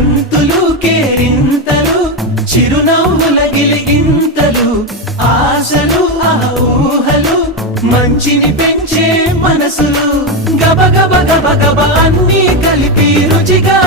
గంతులు కేరింతలు చిరునవ్వుల గిలిగింతలు ఆశలు ఆ ఊహలు మంచిని పెంచే మనసులు గబ గబ గబ గబ అన్నీ కలిపి రుచిగా